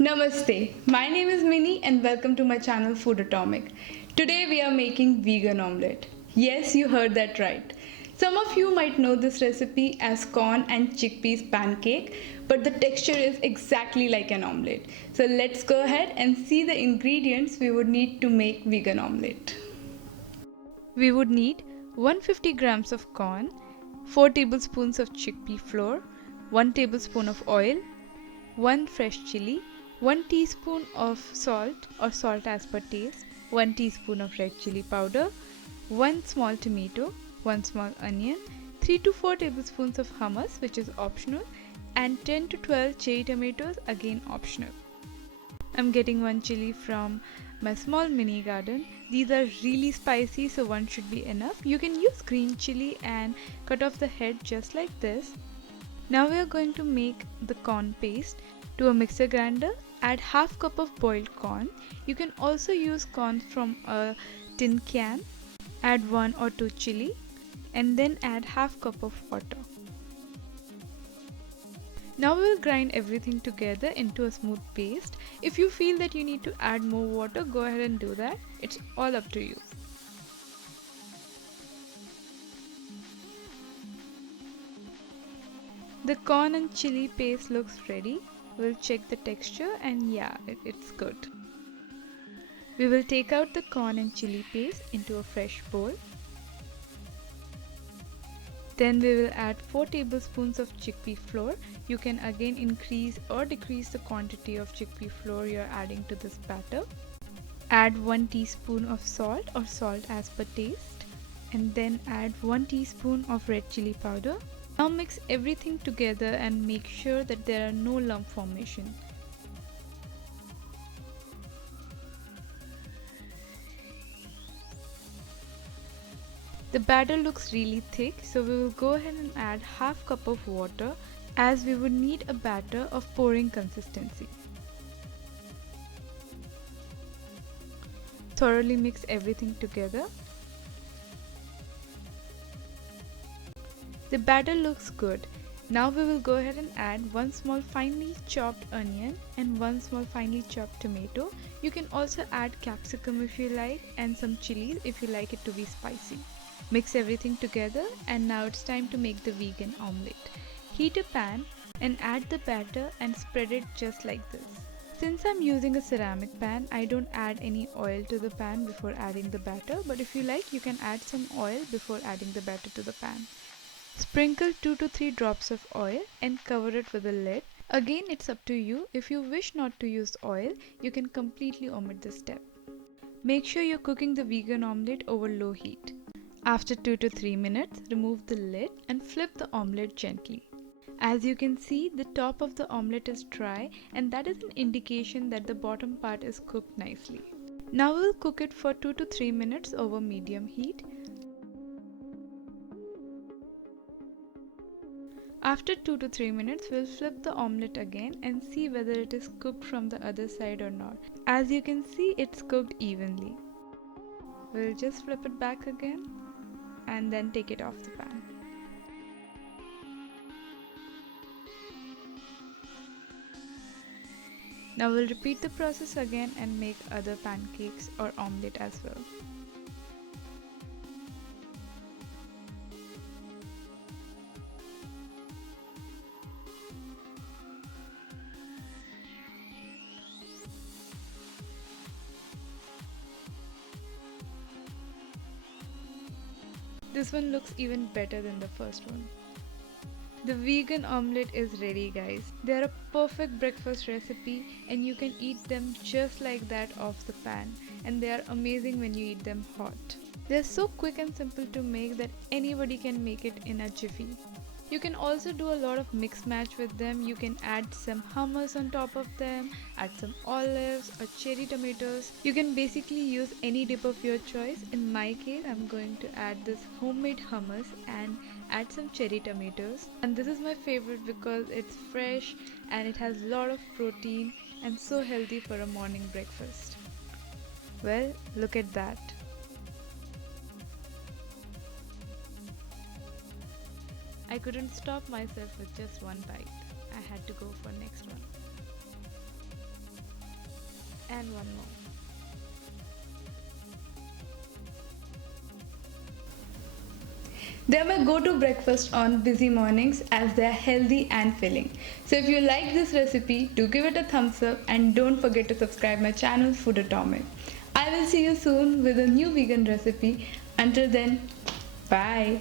Namaste, my name is Minnie and welcome to my channel Food Atomic. Today we are making vegan omelette. Yes, you heard that right. Some of you might know this recipe as corn and chickpeas pancake, but the texture is exactly like an omelette. So let's go ahead and see the ingredients we would need to make vegan omelette. We would need 150 grams of corn, 4 tablespoons of chickpea flour, 1 tablespoon of oil, 1 fresh chili, 1 teaspoon of salt or salt as per taste, 1 teaspoon of red chili powder, 1 small tomato, 1 small onion, 3 to 4 tablespoons of hummus, which is optional, and 10 to 12 cherry tomatoes, again optional. I'm getting 1 chili from my small mini garden. These are really spicy, so 1 should be enough. You can use green chili and cut off the head just like this. Now we are going to make the corn paste. To a mixer grinder, add half cup of boiled corn. You can also use corn from a tin can. Add 1 or 2 chili and then add half cup of water. Now we will grind everything together into a smooth paste. If you feel that you need to add more water, go ahead and do that. It's all up to you. The corn and chili paste looks ready. We'll check the texture and yeah, it's good. We will take out the corn and chili paste into a fresh bowl. Then we will add 4 tablespoons of chickpea flour. You can again increase or decrease the quantity of chickpea flour you're adding to this batter. Add 1 teaspoon of salt or salt as per taste, and then add 1 teaspoon of red chili powder. Now mix everything together and make sure that there are no lump formation. The batter looks really thick, so we will go ahead and add half cup of water as we would need a batter of pouring consistency. Thoroughly mix everything together. The batter looks good. Now we will go ahead and add 1 small finely chopped onion and 1 small finely chopped tomato. You can also add capsicum if you like and some chilies if you like it to be spicy. Mix everything together and now it's time to make the vegan omelette. Heat a pan and add the batter and spread it just like this. Since I'm using a ceramic pan, I don't add any oil to the pan before adding the batter, but if you like, you can add some oil before adding the batter to the pan. Sprinkle 2 to 3 drops of oil and cover it with a lid. Again, it's up to you. If you wish not to use oil, you can completely omit this step. Make sure you're cooking the vegan omelette over low heat. After 2 to 3 minutes, remove the lid and flip the omelette gently. As you can see, the top of the omelette is dry and that is an indication that the bottom part is cooked nicely. Now we'll cook it for 2 to 3 minutes over medium heat. After 2 to 3 minutes, we'll flip the omelette again and see whether it is cooked from the other side or not. As you can see, it's cooked evenly. We'll just flip it back again and then take it off the pan. Now we'll repeat the process again and make other pancakes or omelette as well. This one looks even better than the first one. The vegan omelette is ready, guys. They are a perfect breakfast recipe and you can eat them just like that off the pan, and they are amazing when you eat them hot. They are so quick and simple to make that anybody can make it in a jiffy. You can also do a lot of mix match with them. You can add some hummus on top of them, add some olives or cherry tomatoes. You can basically use any dip of your choice. In my case, I'm going to add this homemade hummus and add some cherry tomatoes. And this is my favorite because it's fresh and it has a lot of protein and so healthy for a morning breakfast. Well, look at that. I couldn't stop myself with just one bite. I had to go for next one. and one more. They are my go-to breakfast on busy mornings as they are healthy and filling. So if you like this recipe, do give it a thumbs up and don't forget to subscribe my channel Food Atomic. I will see you soon with a new vegan recipe. Until then, bye.